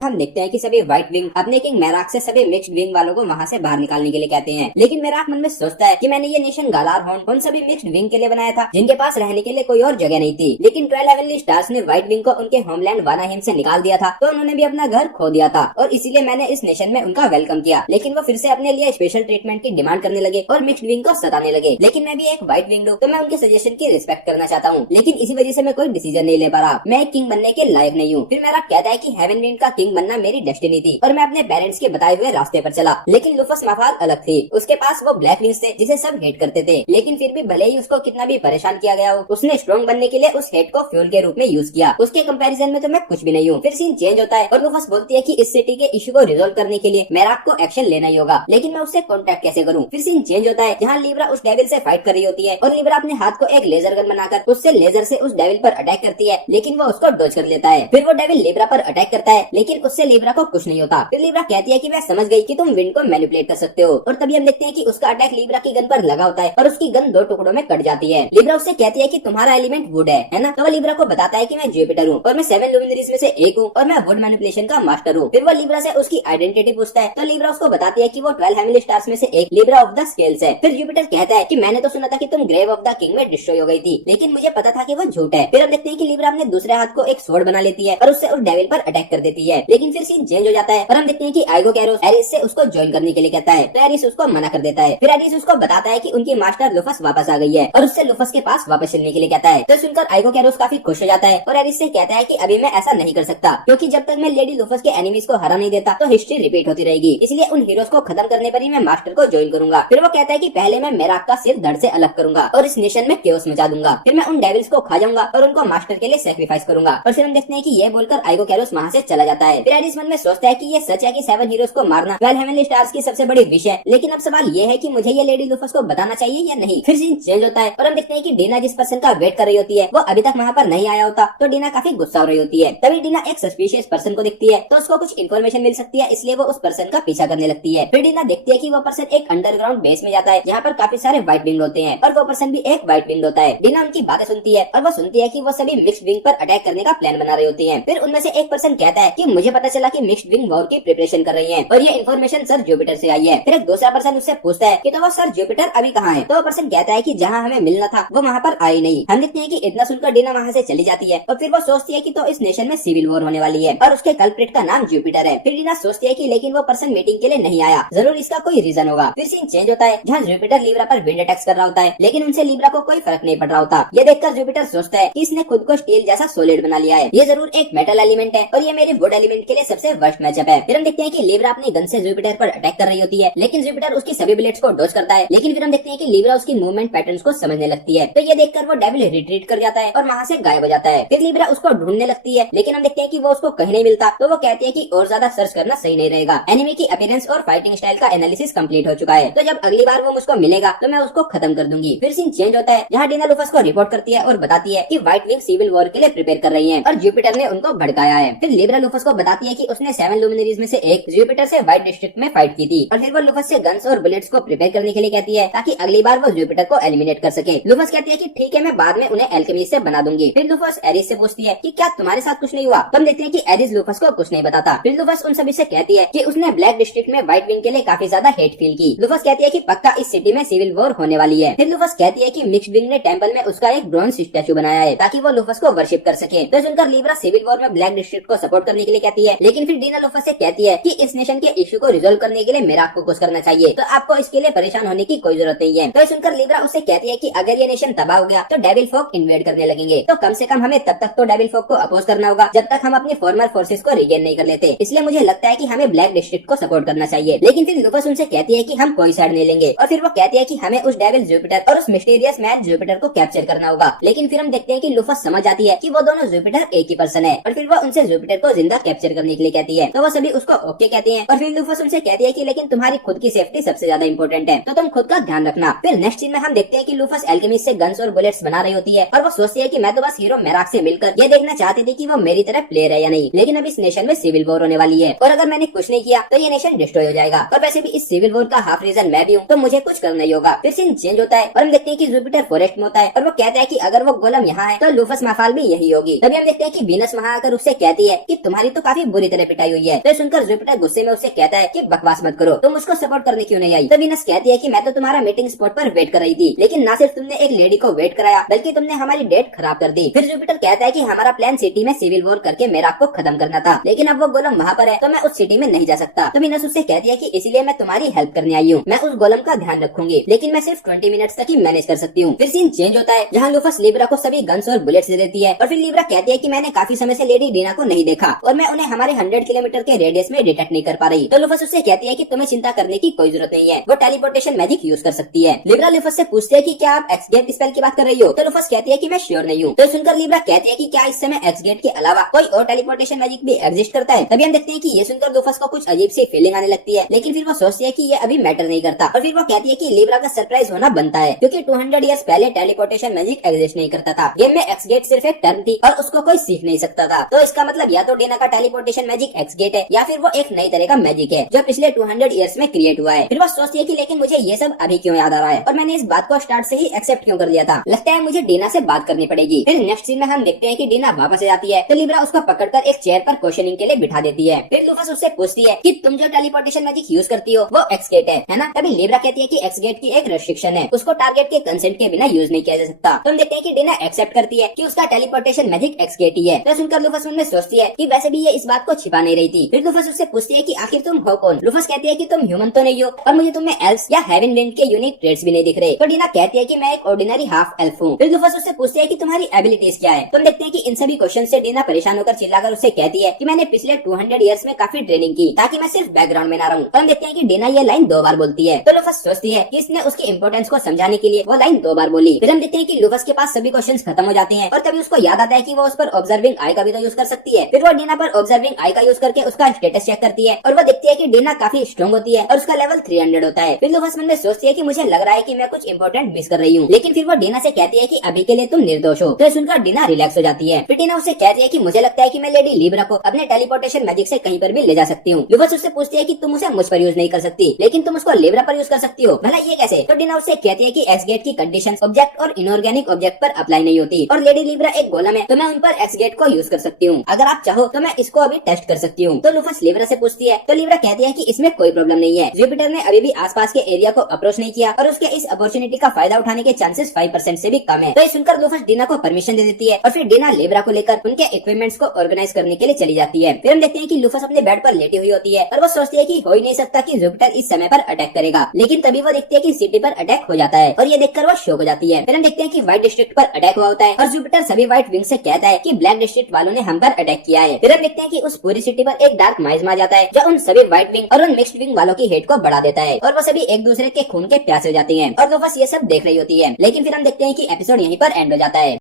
हम देखते हैं कि सभी व्हाइट विंग अपने किंग मेराक से सभी मिक्स्ड विंग वालों को वहाँ से बाहर निकालने के लिए कहते हैं। लेकिन मेराक मन में सोचता है कि मैंने ये नेशन गालार हॉर्न उन सभी मिक्स्ड विंग के लिए बनाया था जिनके पास रहने के लिए कोई और जगह नहीं थी। लेकिन 12 हेवनली स्टार्स ने व्हाइट विंग को उनके होमलैंड वानाहिम से निकाल दिया था, तो उन्होंने भी अपना घर खो दिया था और इसीलिए मैंने इस नेशन में उनका वेलकम किया। लेकिन वो फिर से अपने लिए स्पेशल ट्रीटमेंट की डिमांड करने लगे और मिक्स्ड विंग को सताने लगे। लेकिन मैं भी एक व्हाइट विंग हूँ, तो मैं उनके सजेशन की रिस्पेक्ट करना चाहता हूँ, लेकिन इसी वजह से मैं कोई डिसीजन नहीं ले पा रहा। मैं एक किंग बनने के लायक नहीं हूँ। फिर मेरा कहता है कि हेवन विंड का किंग बनना मेरी डेस्टिनी थी और मैं अपने पेरेंट्स के बताए हुए रास्ते पर चला। लेकिन लुफस माफाल अलग थी। उसके पास वो ब्लैक विंग्स थे जिसे सब हेट करते थे। लेकिन फिर भी भले ही उसको कितना भी परेशान किया गया हो, उसने स्ट्रॉन्ग बनने के लिए उस हेट को फ्यूल के रूप में यूज किया। उसके कंपैरिजन में तो मैं कुछ भी नहीं हूँ। फिर सीन चेंज होता है और लुफस बोलती है कि इस सिटी के इशू को रिजोल्व करने के लिए मेराक को एक्शन लेना ही होगा, लेकिन मैं उससे कॉन्टेक्ट कैसे करूँ। फिर सीन चेंज होता है जहाँ लीब्रा उस डेविल से फाइट कर रही होती है और लीब्रा अपने हाथ को एक लेजर गन बनाकर उससे लेजर से उस डेविल पर अटैक करती है, लेकिन वो उसको डॉज कर लेता है। फिर वो डेविल लीब्रा पर अटैक करता है, लेकिन उससे लीब्रा को कुछ नहीं होता। फिर लीब्रा कहती है कि मैं समझ गई कि तुम विंड को मैनिपुलेट कर सकते हो, और तभी हम देखते हैं कि उसका अटैक लीब्रा की गन पर लगा होता है और उसकी गन 2 टुकड़ों में कट जाती है। लीब्रा उससे कहती है कि तुम्हारा एलिमेंट वुड है ना। तो वो लीब्रा को बताता है कि मैं जुपिटर हूँ और मैं 7 लुमिनरीज में से एक हूँ और मैं वुड मैनिपुलेशन का मास्टर हूँ। फिर वो लीब्रा से उसकी आइडेंटिटी पूछता है, तो लीब्रा उसको बताती है कि वो 12 हेवनली स्टार्स में से एक लीब्रा ऑफ द स्केल्स है। फिर जुपिटर कहता है कि मैंने तो सुना था कि तुम ग्रेव ऑफ द किंग में डिस्ट्रॉय हो गई थी, लेकिन मुझे पता था कि वो झूठ है। फिर हम देखते हैं कि लीब्रा अपने दूसरे हाथ को एक स्वॉर्ड बना लेती है और उससे उस डेविल पर अटैक कर देती है। लेकिन फिर सीन चेंज हो जाता है और हम देखते हैं कि आइगो कैरोस एरिस से उसको ज्वाइन करने के लिए कहता है, तो एरिस उसको मना कर देता है। फिर एरिस उसको बताता है कि उनकी मास्टर लुफस वापस आ गई है और उससे लुफस के पास वापस चलने के लिए कहता है। तो सुनकर आइगो कैरोस काफी खुश हो जाता है और एरिस से कहता है कि अभी मैं ऐसा नहीं कर सकता, क्योंकि जब तक मैं लेडी लुफस के एनिमीज को हरा नहीं देता तो हिस्ट्री रिपीट होती रहेगी, इसलिए उन हीरोज को खत्म करने पर ही मैं मास्टर को ज्वाइन करूंगा। फिर वो कहता है कि पहले मैं मेराक का सिर धड़ से अलग करूंगा और इस नेशन में केओस मचा दूंगा। फिर मैं उन डेविल्स को खा जाऊंगा और उनको मास्टर के लिए सैक्रिफाइस करूंगा। और फिर हम देखते हैं कि ये बोलकर आइगो कैरोस वहाँ से चला जाता है। फिर एरिस मन में सोचता है कि ये सच है कि 7 हीरोज को मारना 12 हेवनली स्टार्स की सबसे बड़ी विश है, लेकिन अब सवाल ये है कि मुझे ये लेडी लुफस को बताना चाहिए या नहीं। फिर सीन चेंज होता है और हम देखते हैं कि डीना जिस पर्सन का वेट कर रही होती है वो अभी तक वहाँ पर नहीं आया होता, तो डीना काफी गुस्सा हो रही होती है। तभी डीना एक सस्पिशियस पर्सन को दिखती है, तो उसको कुछ इन्फॉर्मेशन मिल सकती है, इसलिए वो उस पर्सन का पीछा करने लगती है। फिर डीना देखती है कि वो पर्सन एक अंडरग्राउंड बेस में जाता है जहाँ पर काफी सारे व्हाइट विंग होते हैं और वो पर्सन भी एक व्हाइट विंग होता है। डीना उनकी बातें सुनती है और वो सुनती है कि वो सभी मिक्स्ड विंग पर अटैक करने का प्लान बना रही होती है। फिर उनमें से एक पर्सन कहता है कि मुझे पता चला कि मिक्स्ड विंग वॉर की प्रिपरेशन कर रही है और ये इन्फॉर्मेशन सर जुपिटर से आई है। फिर एक दूसरा पर्सन उससे पूछता है कि तो वो सर जुपिटर अभी कहाँ है। तो वो पर्सन कहता है कि जहाँ हमें मिलना था वो वहाँ पर आई नहीं। हम देखते हैं कि इतना सुनकर डीना वहाँ से चली जाती है और फिर वो सोचती है कि तो इस नेशन में सिविल वॉर होने वाली है और उसके कल्प्रिट का नाम जुपिटर है। फिर डीना सोचती है कि लेकिन वो पर्सन मीटिंग के लिए नहीं आया, जरूर इसका कोई रीजन होगा। फिर सीन चेंज होता है जहाँ जुपिटर लीब्रा पर विंड अटैक्स कर रहा होता है, लेकिन उनसे लीब्रा को कोई फर्क नहीं पड़ रहा होता। ये देखकर जुपिटर सोचता है कि इसने खुद को स्टील जैसा सॉलिड बना लिया है, ये जरूर एक मेटल एलिमेंट है और ये मेरे वुड एलिमेंट के लिए सबसे वर्स्ट मैचअप है। फिर हम देखते हैं कि लीब्रा अपनी गन से जुपिटर पर अटैक कर रही होती है, लेकिन जुपिटर उसकी सभी बुलेट्स को डॉज करता है। लेकिन फिर हम देखते हैं कि लीब्रा उसकी मूवमेंट पैटर्न्स को समझने लगती है, तो ये देखकर वो डेविल रिट्रीट कर जाता है और वहाँ से गायब हो जाता है। फिर लीब्रा उसको ढूंढने लगती है, लेकिन हम देखते हैं कि वो उसको कहीं नहीं मिलता, तो वो कहती है कि और ज्यादा सर्च करना सही नहीं रहेगा। एनिमी की अपीयरेंस और फाइटिंग स्टाइल का एनालिसिस कंप्लीट हो चुका है, तो जब अगली बार वो मुझको मिलेगा तो मैं उसको खत्म कर दूंगी। फिर सीन चेंज होता है जहाँ डीना लुफस को रिपोर्ट करती है और बताती है कि व्हाइट विंग सिविल वॉर के लिए प्रिपेयर कर रही है और जुपिटर ने उनको भड़काया है। फिर लीब्रा लुफस को बताती है कि उसने 7 लुमिनरीज में से एक जुपिटर से व्हाइट डिस्ट्रिक्ट में फाइट की थी और फिर वो लुफस से गन्स और बुलेट्स को प्रिपेयर करने के लिए कहती है ताकि अगली बार वो जुपिटर को एलिमिनेट कर सके। लुफस कहती है कि ठीक है, मैं बाद में उन्हें एल्केमिस्ट से बना दूंगी। फिर लुफस एरिस से पूछती है कि क्या तुम्हारे साथ कुछ नहीं हुआ। तो हम देखते हैं कि एरिस लुफस को कुछ नहीं बताता। फिर लुफस उन सभी से कहती है कि उसने ब्लैक डिस्ट्रिक्ट में व्हाइट विंग के लिए काफी ज्यादा हेट फील की। लुफस कहती है कि पक्का इस सिटी में सिविल वॉर होने वाली है। फिर लुफस कहती है कि मिक्स्ड विंग ने टेंपल में उसका एक ब्रॉन्ज स्टैचू बनाया है ताकि वो लुफस को वर्शिप कर सके। तो सुनकर लीब्रा सिविल वॉर में ब्लैक डिस्ट्रिक्ट को सपोर्ट करने के लिए कहती है, लेकिन फिर डीना लुफस से कहती है कि इस नेशन के इश्यू को रिजोल्व करने के लिए मेराक को कुछ करना चाहिए, तो आपको इसके लिए परेशान होने की कोई जरूरत नहीं है। तो सुनकर लीब्रा उससे कहती है कि अगर ये नेशन तबाह हो गया तो डेविल फोक इन्वेड करने लगेंगे, तो कम से कम हमें तब तक तो डेविल फोक को अपोज करना होगा जब तक हम अपनी फॉर्मर फोर्सेस को रिगेन नहीं कर लेते। इसलिए मुझे लगता है कि हमें ब्लैक डिस्ट्रिक्ट को सपोर्ट करना चाहिए। लेकिन फिर लुफस उनसे कहती है कि हम कोई साइड नहीं लेंगे और फिर वो कहती है कि हमें उस डेविल जुपिटर और उस मिस्टीरियस मैन जुपिटर को कैप्चर करना होगा। लेकिन फिर हम देखते हैं कि लुफस समझ जाती है कि वो दोनों जुपिटर एक ही पर्सन है और फिर वो उनसे जुपिटर को जिंदा कैप्चर करने के लिए कहती है। तो वो सभी उसको ओके कहती हैं और फिर लुफस उनसे कहती है कि लेकिन तुम्हारी खुद की सेफ्टी सबसे ज्यादा इंपॉर्टेंट है, तो तुम खुद का ध्यान रखना। फिर नेक्स्ट सीन में हम देखते हैं कि लुफस एल्केमिस्ट से गन्स और बुलेट्स बना रही होती है और वो सोचती है कि मैं तो बस हीरो मेराक से मिलकर ये देखना चाहती थी कि वो मेरी तरह प्लेयर है या नहीं, लेकिन अब इस नेशन में सिविल वॉर होने वाली है और अगर मैंने कुछ नहीं किया तो ये नेशन डिस्ट्रॉय हो जाएगा और वैसे भी इस सिविल वॉर का हाफ रीजन मैं भी हूँ, तो मुझे कुछ करना ही होगा। फिर सीन चेंज होता है और हम देखते हैं कि जुपिटर फॉरेस्ट में होता है और वो कहता है कि अगर वो गोलम यहाँ है तो लुफस माफाल भी यही होगी। तभी हम देखते हैं कि वीनस वहाँ आकर उससे कहती है कि तुम्हारी तो काफी बुरी तरह पिटाई हुई है। तो सुनकर जुपिटर गुस्से में उससे कहता है कि बकवास मत करो, तुम उसको सपोर्ट करने क्यों नहीं आई। तो वीनस कहती है कि मैं तो तुम्हारा मीटिंग स्पॉट पर वेट कर रही थी, लेकिन ना सिर्फ तुमने एक लेडी को वेट कराया बल्कि तुमने हमारी डेट खराब कर दी। फिर जुपिटर कहता है कि हमारा प्लान सिटी में सिविल वॉर करके मेराक को खत्म करना था, लेकिन अब वो गोलम वहाँ पर है तो मैं उस सिटी में नहीं जा सकता। तो वीनस उससे कहती है कि इसलिए मैं तुम्हारी हेल्प करने आई हूँ, मैं उस गोलम का ध्यान रखूंगी, लेकिन मैं सिर्फ 20 मिनट्स तक ही मैनेज कर सकती हूँ। फिर सीन चेंज होता है जहाँ लूफस लिब्रा को सभी गन्स और बुलेट्स दे देती है और फिर लिब्रा कहती है कि मैंने काफी समय से लेडी डीना को नहीं देखा और मैं उन्हें हमारे 100 किलोमीटर के रेडियस में डिटेक्ट नहीं कर पा रही। तो लूफस उससे कहती है कि तुम्हें चिंता करने की कोई जरूरत नहीं है, वो टेलीपोर्टेशन मैजिक यूज कर सकती है। लिब्रा लूफस से पूछते है कि क्या आप एक्स गेट स्पेल की बात कर रही हो। तो लूफस कहती है कि मैं श्योर नहीं हूँ। तो सुनकर लिब्रा कहती है कि क्या इस समय एक्स गेट के अलावा कोई और टेलीपोर्टेशन मैजिक भी एग्जिस्ट करता है। तभी हम देखते हैं कि ये सुनकर लूफस को कुछ अजीब सी फीलिंग आने लगती है, लेकिन फिर वो सोचती है कि ये अभी मैटर नहीं करता और फिर वो कहती है कि लिब्रा का सरप्राइज होना बनता है, क्योंकि 200 ईयर्स पहले टेलीपोर्टेशन मैजिक एग्जिस्ट नहीं करता था। गेम में एक्स गेट सिर्फ एक टर्म थी और उसको कोई सीख नहीं सकता था। तो इसका मतलब या तो डीना का टेलीपोर्टेशन मैजिक एक्स गेट है या फिर वो एक नई तरह का मैजिक है जो पिछले 200 ईयर्स में क्रिएट हुआ है। फिर वो सोचती है कि लेकिन मुझे ये सब अभी क्यों याद आ रहा है और मैंने इस बात को स्टार्ट से ही एक्सेप्ट क्यों कर लिया था, लगता है मुझे डीना से बात करनी पड़ेगी। फिर नेक्स्ट सीन में हम देखते हैं कि डीना वापस आ जाती है तो लिब्रा उसको पकड़कर एक चेयर पर क्वेश्चनिंग के लिए बिठा देती है। फिर लूफस उससे पूछती है कि तुम जो टेलीपोर्टेशन मैजिक यूज करती हो वो एक्स गेट है ना। तभी लिब्रा कहती है कि एक्स गेट की एक रेस्ट्रिक्शन है, उसको टारगेट के कंसेंट के बिना यूज नहीं किया जा सकता। तो हम देखते हैं कि डीना एक्सेप्ट करती है कि उसका टेलीपोर्टेशन मैजिक एक्स गेट ही है। तो सुनकर लूफस मन में सोचती है कि वैसे भी ये इस बात को छिपा नहीं रही थी। फिर लूफस उससे पूछती है कि आखिर तुम हो कौन। लूफस कहती है कि तुम ह्यूमन तो नहीं हो और मुझे तुम में एल्फ या हेवन विंड के यूनिक ट्रेड्स भी नहीं दिख रहे। तो डीना कहती है कि मैं एक ऑर्डिनरी हाफ एल्फ हूँ। फिर लूफस उससे पूछती है कि तुम्हारी एबिलिटीज क्या है। तुम देखते हैं कि इन सभी क्वेश्चन से डीना परेशान होकर चिल्लाकर उससे कहती है कि मैंने पिछले 200 ईयर्स में काफी ट्रेनिंग की ताकि मैं सिर्फ बैकग्राउंड में ना रहूं। तो हम देखते हैं कि डीना ये लाइन 2 बार बोलती है। तो लूफस सोचती है कि इसने उसकी इंपोर्टेंस को समझाने के लिए वो लाइन 2 बार बोली। फिर हम देखते हैं कि लूफस के पास सभी क्वेश्चंस खत्म हो जाते हैं और तभी उसको याद आता है कि वो उस पर ऑब्जर्विंग आई का भी तो यूज कर सकती है। फिर वो डीना पर ऑब्जर्विंग आई का यूज करके उसका स्टेटस चेक करती है और वो देखती है कि डीना काफी स्ट्रॉन्ग होती है और उसका लेवल 300 होता है। फिर लूफस मन में सोचती है कि मुझे लग रहा है कि मैं कुछ इंपॉर्टेंट मिस कर रही हूँ, लेकिन फिर वो डीना से कहती है कि अभी के लिए तुम निर्दोष हो। तो सुनकर डीना रिलैक्स हो जाती है। फिर डीना उससे कहती है कि मुझे लगता है कि मैं लेडी लिब्रा को अपने टेलीपोर्टेशन मैजिक से कहीं पर भी ले जा सकती हूँ। लूफस उससे पूछती है कि तुम उसे मुझ पर यूज नहीं कर सकती, लेकिन तुम उसको लिब्रा पर यूज कर सकती हो, भला ये कैसे। तो डीना उससे कहती है कि एक्स गेट की कंडीशन ऑब्जेक्ट और इनऑर्गेनिक ऑब्जेक्ट पर अप्लाई नहीं होती और लेडी लिब्रा एक गोलम है तो मैं उन पर एक्स गेट को यूज कर सकती हूँ। अगर आप चाहो तो मैं इसको अभी टेस्ट कर सकती हूँ। तो लूफस लिब्रा से पूछती है तो लिब्रा कहती है कि इसमें कोई प्रॉब्लम नहीं है, जुपिटर ने अभी भी आसपास के एरिया को अप्रोच नहीं किया और उसके इस अपॉर्चुनिटी का फायदा उठाने के चांसेस 5% से भी कम है। तो ये सुनकर लूफस डीना को परमिशन दे देती है और फिर डीना लिब्रा को लेकर उनके इक्विपमेंट्स को ऑर्गेनाइज करने के लिए चली जाती है। फिर हम देखते हैं कि लूफस अपने बेड पर लेटी हुई होती है और वो सोचती है कि हो ही नहीं सकता कि जुपिटर इस समय पर अटैक करेगा, लेकिन तभी वो देखती है कि सिटी पर अटैक हो जाता है और ये देखकर वो शॉक हो जाती है। फिर हम देखते हैं कि व्हाइट डिस्ट्रिक्ट पर अटैक हुआ होता है और जुपिटर सभी व्हाइट विंग से कहता है कि ब्लैक डिस्ट्रिक्ट वालों ने हम पर अटैक किया है। फिर हम देखते हैं कि उस पूरी सिटी पर एक डार्क माइज्मा जाता है जो उन सभी व्हाइट विंग और उन मिक्स्ड विंग वालों की हेट को बढ़ा देता है और वो सभी एक दूसरे के खून के प्यासे हो जाते हैं और वो बस ये सब देख रही होती है। लेकिन फिर हम देखते हैं कि एपिसोड यहीं पर एंड हो जाता है।